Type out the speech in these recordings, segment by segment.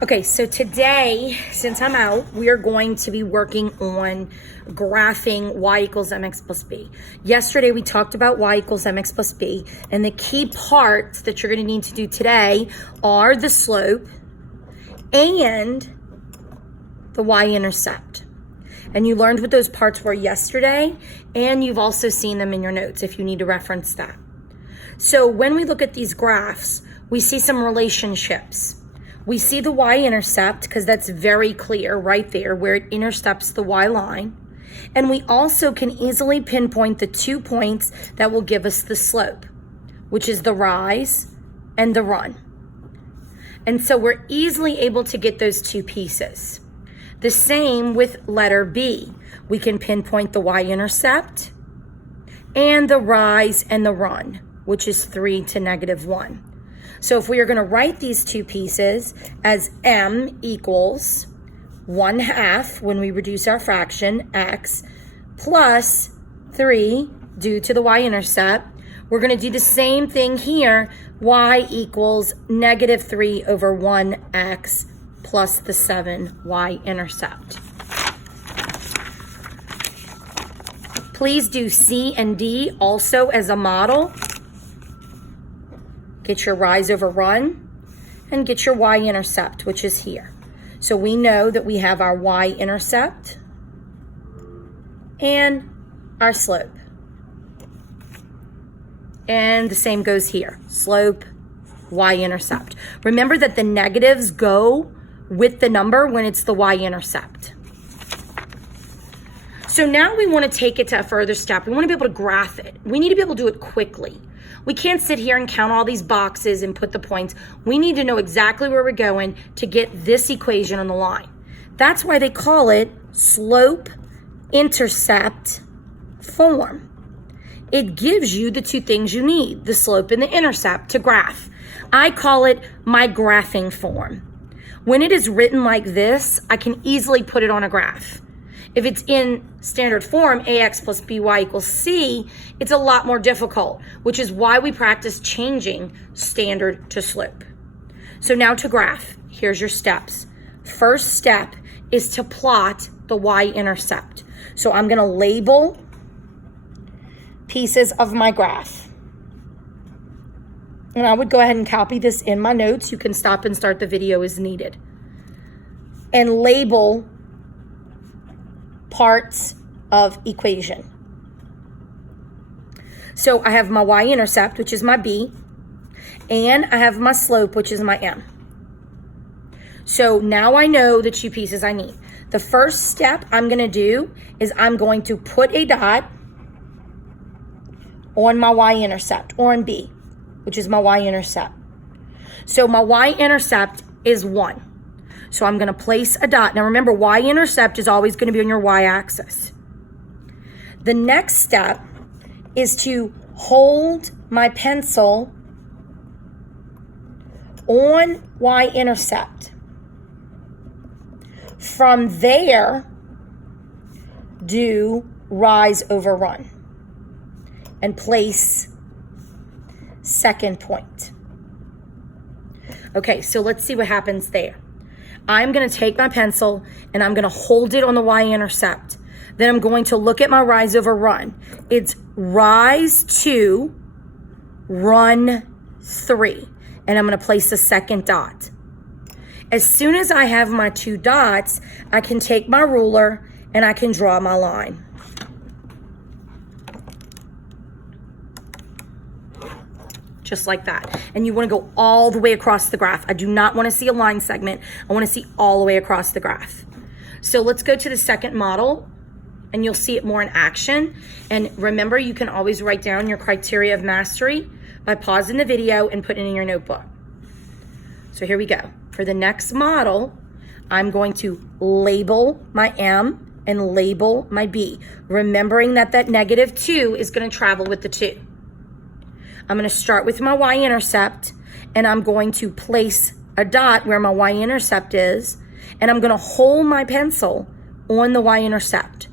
Okay, so today, since I'm out, we are going to be working on graphing y equals mx plus b. Yesterday, we talked about y equals mx plus b, and the key parts that you're going to need to do today are the slope and the y-intercept. And you learned what those parts were yesterday, and you've also seen them in your notes if you need to reference that. So when we look at these graphs, we see some relationships. We see the y-intercept because that's very clear right there where it intercepts the y line. And we also can easily pinpoint the 2 points that will give us the slope, which is the rise and the run. And so we're easily able to get those two pieces. The same with letter B. We can pinpoint the y-intercept and the rise and the run, which is 3 to -1. So if we are going to write these two pieces as m equals 1/2 when we reduce our fraction, x, plus 3 due to the y-intercept, we're going to do the same thing here, y equals -3 over 1x plus the 7 y-intercept. Please do C and D also as a model. Get your rise over run and get your y-intercept, which is here. So we know that we have our y-intercept and our slope. And the same goes here, slope, y-intercept. Remember that the negatives go with the number when it's the y-intercept. So now we want to take it to a further step. We want to be able to graph it. We need to be able to do it quickly. We can't sit here and count all these boxes and put the points. We need to know exactly where we're going to get this equation on the line. That's why they call it slope-intercept form. It gives you the two things you need, the slope and the intercept, to graph. I call it my graphing form. When it is written like this, I can easily put it on a graph. If it's in standard form, ax plus by equals c, it's a lot more difficult, which is why we practice changing standard to slope. So now to graph, here's your steps. First step is to plot the y-intercept. So I'm going to label pieces of my graph. And I would go ahead and copy this in my notes. You can stop and start the video as needed. And label parts of equation. So I have my y-intercept, which is my b, and I have my slope, which is my m. So now I know the two pieces I need. The first step I'm going to do is I'm going to put a dot on my y-intercept, or on b, which is my y-intercept. So my y-intercept is 1. So I'm going to place a dot. Now remember, y-intercept is always going to be on your y-axis. The next step is to hold my pencil on y-intercept. From there, do rise over run and place second point. Okay, so let's see what happens there. I'm going to take my pencil and I'm going to hold it on the y-intercept. Then I'm going to look at my rise over run. It's rise 2, run 3. And I'm going to place a second dot. As soon as I have my 2 dots, I can take my ruler and I can draw my line. Just like that. And you want to go all the way across the graph. I do not want to see a line segment. I want to see all the way across the graph. So let's go to the second model and you'll see it more in action. And remember, you can always write down your criteria of mastery by pausing the video and putting it in your notebook. So here we go. For the next model, I'm going to label my M and label my B, remembering that that -2 is going to travel with the 2. I'm going to start with my y-intercept, and I'm going to place a dot where my y-intercept is, and I'm going to hold my pencil on the y-intercept.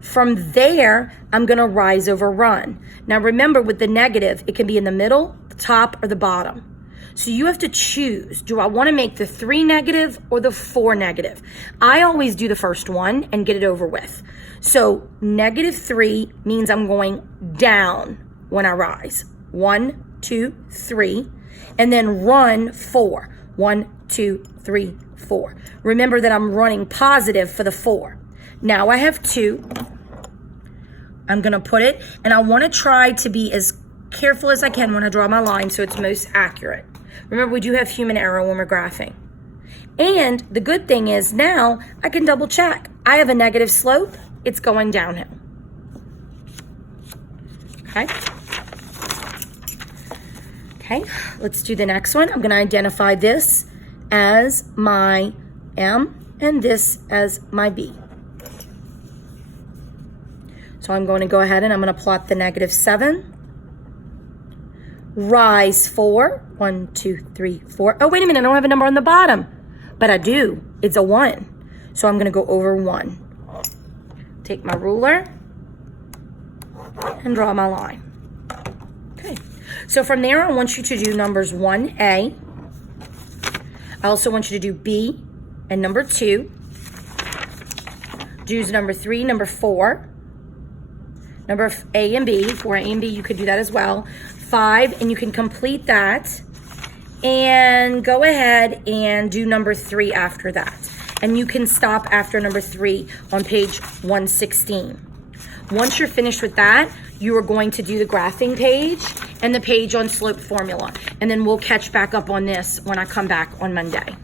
From there, I'm going to rise over run. Now remember, with the negative, it can be in the middle, the top, or the bottom. So you have to choose, do I want to make the 3 negative or the 4 negative? I always do the first one and get it over with. So -3 means I'm going down when I rise. 1, 2, 3, and then run 4. 1, 2, 3, 4. Remember that I'm running positive for the 4. Now I have 2. I'm going to put it, and I want to try to be as careful as I can when I draw my line so it's most accurate. Remember, we do have human error when we're graphing. And the good thing is now I can double check. I have a negative slope. It's going downhill. Okay. Okay, let's do the next one. I'm going to identify this as my M and this as my B. So I'm going to go ahead and I'm going to plot the -7. Rise 4. 1, 2, 3, 4. Oh, wait a minute. I don't have a number on the bottom. But I do. It's a 1. So I'm going to go over 1. Take my ruler and draw my line. Okay. So from there, I want you to do numbers 1A. I also want you to do B and number 2. Do number 3, number 4. Number A and B, for A and B, you could do that as well. 5, and you can complete that. And go ahead and do number 3 after that. And you can stop after number 3 on page 116. Once you're finished with that, you are going to do the graphing page and the page on slope formula. And then we'll catch back up on this when I come back on Monday.